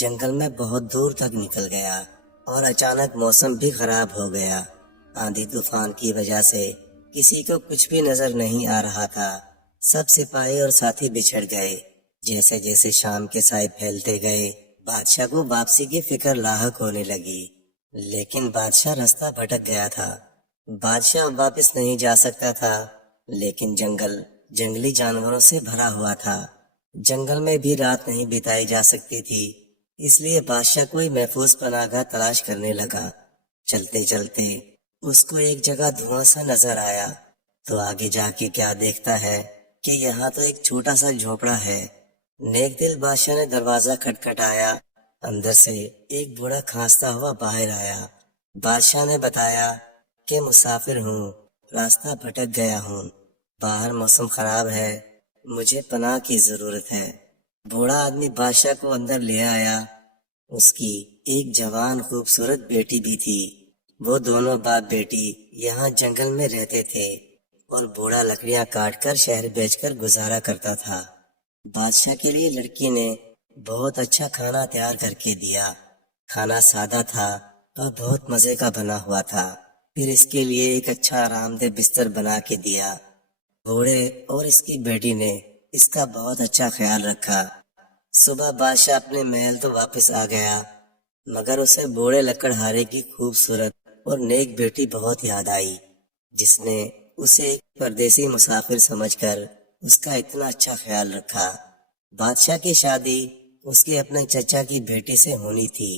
جنگل میں بہت دور تک نکل گیا اور اچانک موسم بھی خراب ہو گیا۔ آندھی طوفان کی وجہ سے کسی کو کچھ بھی نظر نہیں آ رہا تھا۔ سب سپاہی اور ساتھی بچھڑ گئے۔ جیسے جیسے شام کے سائے پھیلتے گئے، بادشاہ کو واپسی کی فکر لاحق ہونے لگی، لیکن بادشاہ راستہ بھٹک گیا تھا۔ بادشاہ واپس نہیں جا سکتا تھا، لیکن جنگلی جانوروں سے بھرا ہوا تھا۔ جنگل میں بھی رات نہیں بتائی جا سکتی تھی، اس لیے بادشاہ کوئی محفوظ پناہ گاہ تلاش کرنے لگا۔ چلتے چلتے اس کو ایک جگہ دھواں سا نظر آیا، تو آگے جا کے کیا دیکھتا ہے کہ یہاں تو ایک چھوٹا سا جھونپڑا ہے۔ نیک دل بادشاہ نے دروازہ کھٹکھٹایا۔ اندر سے ایک بوڑھا کھانستا ہوا باہر آیا۔ بادشاہ نے بتایا کہ مسافر ہوں، راستہ بھٹک گیا ہوں، باہر موسم خراب ہے، مجھے پناہ کی ضرورت ہے۔ بوڑھا آدمی بادشاہ کو اندر لے آیا۔ اس کی ایک جوان خوبصورت بیٹی بھی تھی۔ وہ دونوں باپ بیٹی یہاں جنگل میں رہتے تھے اور بوڑھا لکڑیاں کاٹ کر شہر بیچ کر گزارا کرتا تھا۔ بادشاہ کے لیے لڑکی نے بہت اچھا کھانا تیار کر کے دیا۔ کھانا سادہ تھا اور بہت مزے کا بنا ہوا تھا۔ پھر اس کے لیے ایک اچھا آرام دہ بستر بنا کے دیا۔ بوڑھے اور اس کی بیٹی نے اس کا بہت اچھا خیال رکھا۔ صبح بادشاہ اپنے محل تو واپس آ گیا، مگر اسے بوڑھے لکڑہارے کی خوبصورت اور نیک بیٹی بہت یاد آئی، جس نے اسے ایک پردیسی مسافر سمجھ کر اس کا اتنا اچھا خیال رکھا۔ بادشاہ کی شادی اس کے اپنے چچا کی بیٹی سے ہونی تھی،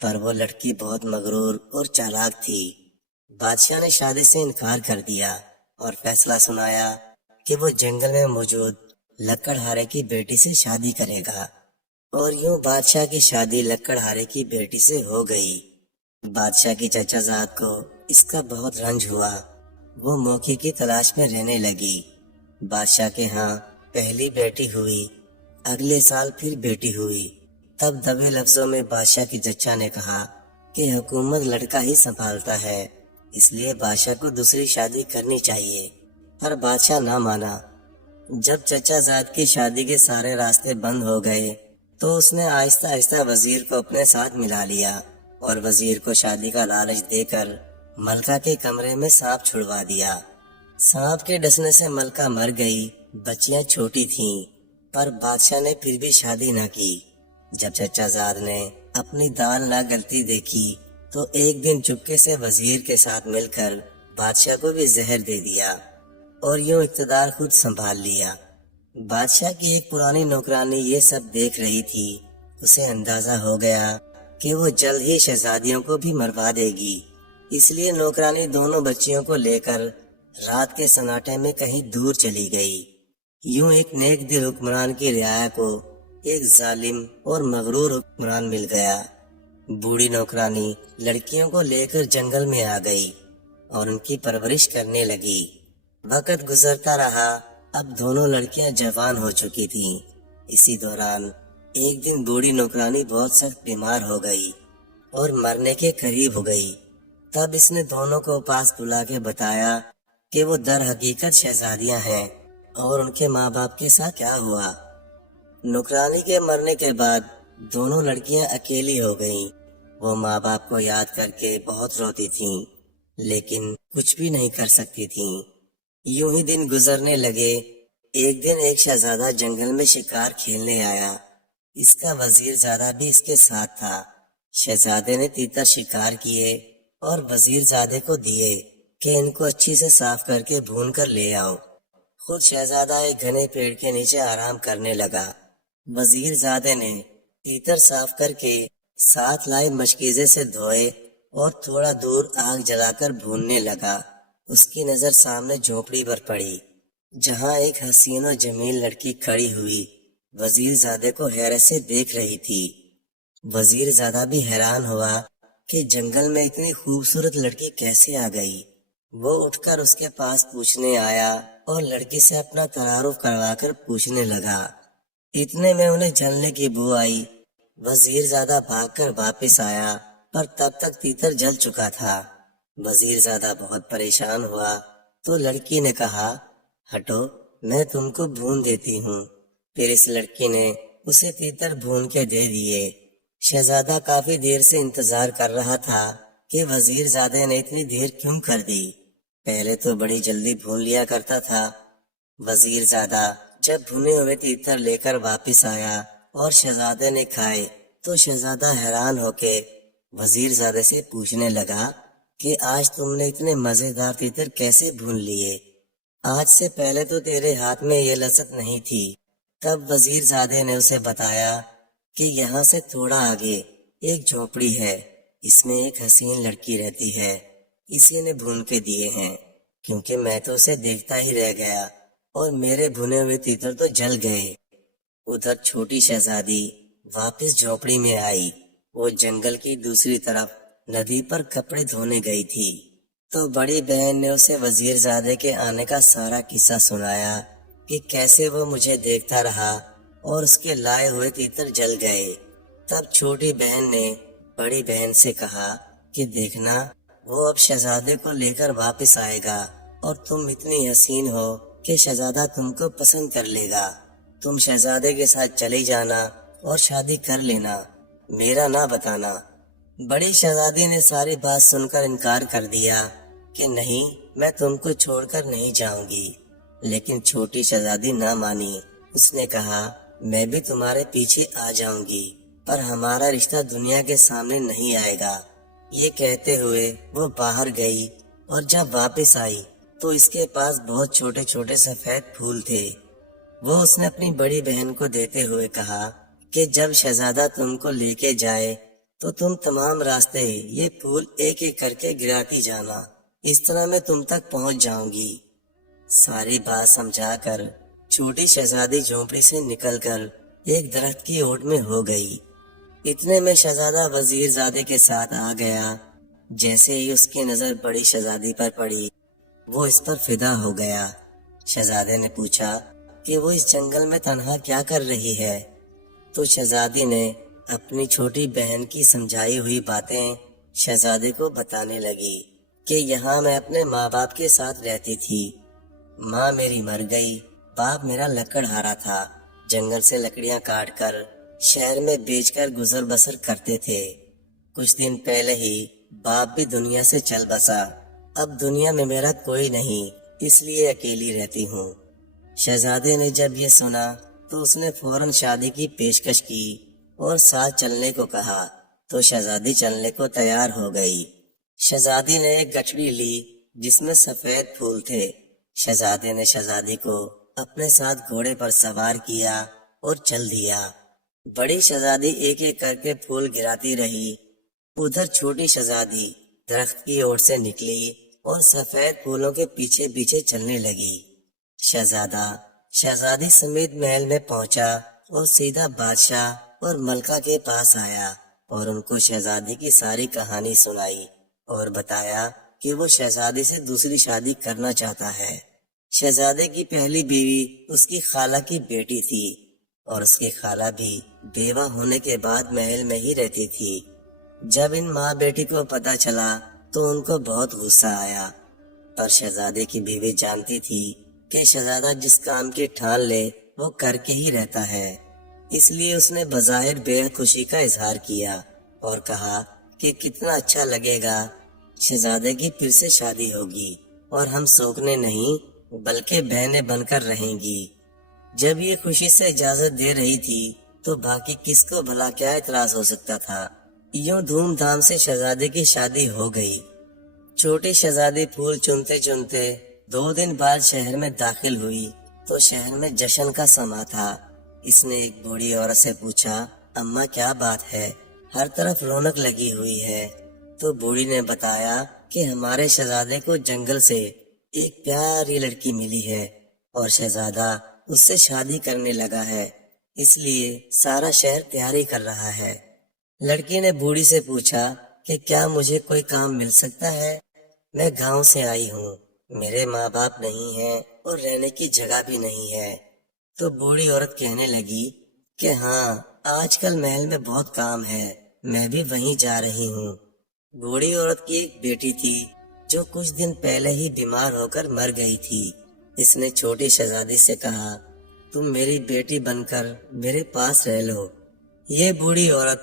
پر وہ لڑکی بہت مغرور اور چالاک تھی۔ بادشاہ نے شادی سے انکار کر دیا اور فیصلہ سنایا کہ وہ جنگل میں موجود لکڑہارے کی بیٹی سے شادی کرے گا، اور یوں بادشاہ کی شادی لکڑہارے کی بیٹی سے ہو گئی۔ بادشاہ کی چچا زاد کو اس کا بہت رنج ہوا۔ وہ موقع کی تلاش میں رہنے لگی۔ بادشاہ کے ہاں پہلی بیٹی ہوئی، اگلے سال پھر بیٹی ہوئی۔ تب دبے لفظوں میں بادشاہ کی چچا نے کہا کہ حکومت لڑکا ہی سنبھالتا ہے، اس لیے بادشاہ کو دوسری شادی کرنی چاہیے، پر بادشاہ نہ مانا۔ جب چچا زاد کی شادی کے سارے راستے بند ہو گئے تو اس نے آہستہ آہستہ وزیر کو اپنے ساتھ ملا لیا اور وزیر کو شادی کا لالچ دے کر ملکہ کے کمرے میں سانپ چھڑوا دیا۔ سانپ کے ڈسنے سے ملکہ مر گئی۔ بچیاں چھوٹی تھیں، پر بادشاہ نے پھر بھی شادی نہ کی۔ جب چچا زاد نے اپنی دال نہ گلتی دیکھی تو ایک دن چپکے سے وزیر کے ساتھ مل کر بادشاہ کو بھی زہر دے دیا اور یوں اقتدار خود سنبھال لیا۔ بادشاہ کی ایک پرانی نوکرانی یہ سب دیکھ رہی تھی۔ اسے اندازہ ہو گیا کہ وہ جلد ہی شہزادیوں کو بھی مروا دے گی، اس لیے نوکرانی دونوں بچیوں کو لے کر رات کے سناٹے میں کہیں دور چلی گئی۔ یوں ایک نیک دل حکمران کی رعایا کو ایک ظالم اور مغرور حکمران مل گیا۔ بوڑھی نوکرانی لڑکیوں کو لے کر جنگل میں آ گئی اور ان کی پرورش کرنے لگی۔ وقت گزرتا رہا، اب دونوں لڑکیاں جوان ہو چکی تھیں۔ اسی دوران ایک دن بوڑھی نوکرانی بہت سخت بیمار ہو گئی اور مرنے کے قریب ہو گئی۔ تب اس نے دونوں کو پاس بلا کے بتایا کہ وہ در حقیقت شہزادیاں ہیں اور ان کے ماں باپ کے ساتھ کیا ہوا۔ نوکرانی کے مرنے کے بعد دونوں لڑکیاں اکیلی ہو گئیں۔ وہ ماں باپ کو یاد کر کے بہت روتی تھیں، لیکن کچھ بھی نہیں کر سکتی تھیں۔ یوں ہی دن گزرنے لگے۔ ایک دن ایک شہزادہ جنگل میں شکار کھیلنے آیا۔ اس کا وزیر زادہ بھی اس کے ساتھ تھا۔ شہزادے نے تیتر شکار کیے اور وزیر زادے کو دیے کہ ان کو اچھی سے صاف کر کے بھون کر لے آؤ۔ خود شہزادہ ایک گھنے پیڑ کے نیچے آرام کرنے لگا۔ وزیر زادے نے تیتر صاف کر کے ساتھ لائے مشکیزے سے دھوئے اور تھوڑا دور آگ جلا کر بھوننے لگا۔ اس کی نظر سامنے جھونپڑی پر پڑی، جہاں ایک حسین و جمیل لڑکی کھڑی ہوئی وزیر زادے کو حیرت سے دیکھ رہی تھی۔ وزیر زادہ بھی حیران ہوا کہ جنگل میں اتنی خوبصورت لڑکی کیسے آ گئی۔ وہ اٹھ کر اس کے پاس پوچھنے آیا اور لڑکی سے اپنا تعارف کروا کر پوچھنے لگا۔ اتنے میں انہیں جلنے کی بو آئی۔ وزیر زادہ بھاگ کر واپس آیا، پر تب تک تیتر جل چکا تھا۔ وزیر زادہ بہت پریشان ہوا تو لڑکی نے کہا، ہٹو، میں تم کو بھون دیتی ہوں۔ پھر اس لڑکی نے اسے تیتر بھون کے دے دیے۔ شہزادہ کافی دیر سے انتظار کر رہا تھا کہ وزیر زادے نے اتنی دیر کیوں کر دی۔ پہلے تو بڑی جلدی بھون لیا کرتا تھا۔ وزیر زادہ جب بھنے ہوئے تیتر لے کر واپس آیا اور شہزادے نے کھائے تو شہزادہ حیران ہو کے وزیر زادے سے پوچھنے لگا کہ آج تم نے اتنے مزیدار تیتر کیسے بھون لیے؟ آج سے پہلے تو تیرے ہاتھ میں یہ لذت نہیں تھی۔ تب وزیر زادے نے اسے بتایا کہ یہاں سے تھوڑا آگے ایک جھونپڑی ہے، اس میں ایک حسین لڑکی رہتی ہے، اسی نے بھون کے دیے ہیں، کیونکہ میں تو اسے دیکھتا ہی رہ گیا اور میرے بھنے ہوئے تیتر تو جل گئے۔ ادھر چھوٹی شہزادی واپس جھونپڑی میں آئی۔ وہ جنگل کی دوسری طرف ندی پر کپڑے دھونے گئی تھی تو بڑی بہن نے اسے وزیر زادے کے آنے کا سارا قصہ سنایا کہ کیسے وہ مجھے دیکھتا رہا اور اس کے لائے ہوئے تیتر جل گئے۔ تب چھوٹی بہن نے بڑی بہن سے کہا کہ دیکھنا، وہ اب شہزادے کو لے کر واپس آئے گا اور تم اتنی حسین ہو کہ شہزادہ تم کو پسند کر لے گا۔ تم شہزادے کے ساتھ چلی جانا اور شادی کر لینا، میرا نہ بتانا۔ بڑی شہزادی نے ساری بات سن کر انکار کر دیا کہ نہیں، میں تم کو چھوڑ کر نہیں جاؤں گی۔ لیکن چھوٹی شہزادی نہ مانی۔ اس نے کہا میں بھی تمہارے پیچھے آ جاؤں گی، پر ہمارا رشتہ دنیا کے سامنے نہیں آئے گا۔ یہ کہتے ہوئے وہ باہر گئی اور جب واپس آئی تو اس کے پاس بہت چھوٹے چھوٹے سفید پھول تھے۔ وہ اس نے اپنی بڑی بہن کو دیتے ہوئے کہا کہ جب شہزادہ تم کو لے کے جائے تو تم تمام راستے یہ پھول ایک ایک کر کے گراتی جانا، اس طرح میں تم تک پہنچ جاؤں گی۔ ساری بات سمجھا کر چھوٹی شہزادی جھونپڑی سے نکل کر ایک درخت کی اوٹ میں ہو گئی۔ اتنے میں شہزادہ وزیر زادے کے ساتھ آ گیا۔ جیسے ہی اس کی نظر بڑی شہزادی پر پڑی، وہ اس پر فدا ہو گیا۔ شہزادے نے پوچھا کہ وہ اس جنگل میں تنہا کیا کر رہی ہے؟ تو شہزادی نے اپنی چھوٹی بہن کی سمجھائی ہوئی باتیں شہزادے کو بتانے لگی کہ یہاں میں اپنے ماں باپ کے ساتھ رہتی تھی۔ ماں میری مر گئی، باپ میرا لکڑہارا تھا، جنگل سے لکڑیاں کاٹ کر شہر میں بیچ کر گزر بسر کرتے تھے۔ کچھ دن پہلے ہی باپ بھی دنیا سے چل بسا۔ اب دنیا میں میرا کوئی نہیں، اس لیے اکیلی رہتی ہوں۔ شہزادے نے جب یہ سنا تو اس نے فوراً شادی کی پیشکش کی اور ساتھ چلنے کو کہا تو شہزادی چلنے کو تیار ہو گئی۔ شہزادی نے ایک گٹھڑی لی جس میں سفید پھول تھے۔ شہزادے نے شہزادی کو اپنے ساتھ گھوڑے پر سوار کیا اور چل دیا۔ بڑی شہزادی ایک ایک کر کے پھول گراتی رہی۔ ادھر چھوٹی شہزادی درخت کی اوٹ سے نکلی اور سفید پھولوں کے پیچھے پیچھے چلنے لگی۔ شہزادہ شہزادی سمیت محل میں پہنچا اور سیدھا بادشاہ اور ملکہ کے پاس آیا اور ان کو شہزادی کی ساری کہانی سنائی اور بتایا کہ وہ شہزادی سے دوسری شادی کرنا چاہتا ہے۔ شہزادے کی پہلی بیوی اس کی خالہ کی بیٹی تھی اور اس کی خالہ بھی بیوہ ہونے کے بعد محل میں ہی رہتی تھی۔ جب ان ماں بیٹی کو پتہ چلا تو ان کو بہت غصہ آیا، پر شہزادے کی بیوی جانتی تھی کہ شہزادہ جس کام کی ٹھان لے وہ کر کے ہی رہتا ہے، اس لیے اس نے بظاہر بے حد خوشی کا اظہار کیا اور کہا کہ کتنا اچھا لگے گا، شہزادے کی پھر سے شادی ہوگی اور ہم سوکنے نہیں بلکہ بہنیں بن کر رہیں گی۔ جب یہ خوشی سے اجازت دے رہی تھی تو باقی کس کو بھلا کیا اعتراض ہو سکتا تھا۔ یوں دھوم دھام سے شہزادے کی شادی ہو گئی۔ چھوٹی شہزادی پھول چنتے چنتے 2 دن بعد شہر میں داخل ہوئی تو شہر میں جشن کا سما تھا۔ اس نے ایک بوڑھی عورت سے پوچھا اماں کیا بات ہے، ہر طرف رونق لگی ہوئی ہے؟ تو بوڑھی نے بتایا کہ ہمارے شہزادے کو جنگل سے ایک پیاری لڑکی ملی ہے اور شہزادہ اس سے شادی کرنے لگا ہے، اس لیے سارا شہر تیاری کر رہا ہے۔ لڑکی نے بوڑھی سے پوچھا کہ کیا مجھے کوئی کام مل سکتا ہے؟ میں گاؤں سے آئی ہوں، میرے ماں باپ نہیں ہیں اور رہنے کی جگہ بھی نہیں ہے۔ تو بوڑھی عورت کہنے لگی کہ ہاں، آج کل محل میں بہت کام ہے، میں بھی وہیں جا رہی ہوں۔ بوڑھی عورت کی ایک بیٹی تھی جو کچھ دن پہلے ہی بیمار ہو کر مر گئی تھی۔ اس نے چھوٹی شہزادی سے کہا تم میری بیٹی بن کر میرے پاس رہ لو۔ یہ بوڑھی عورت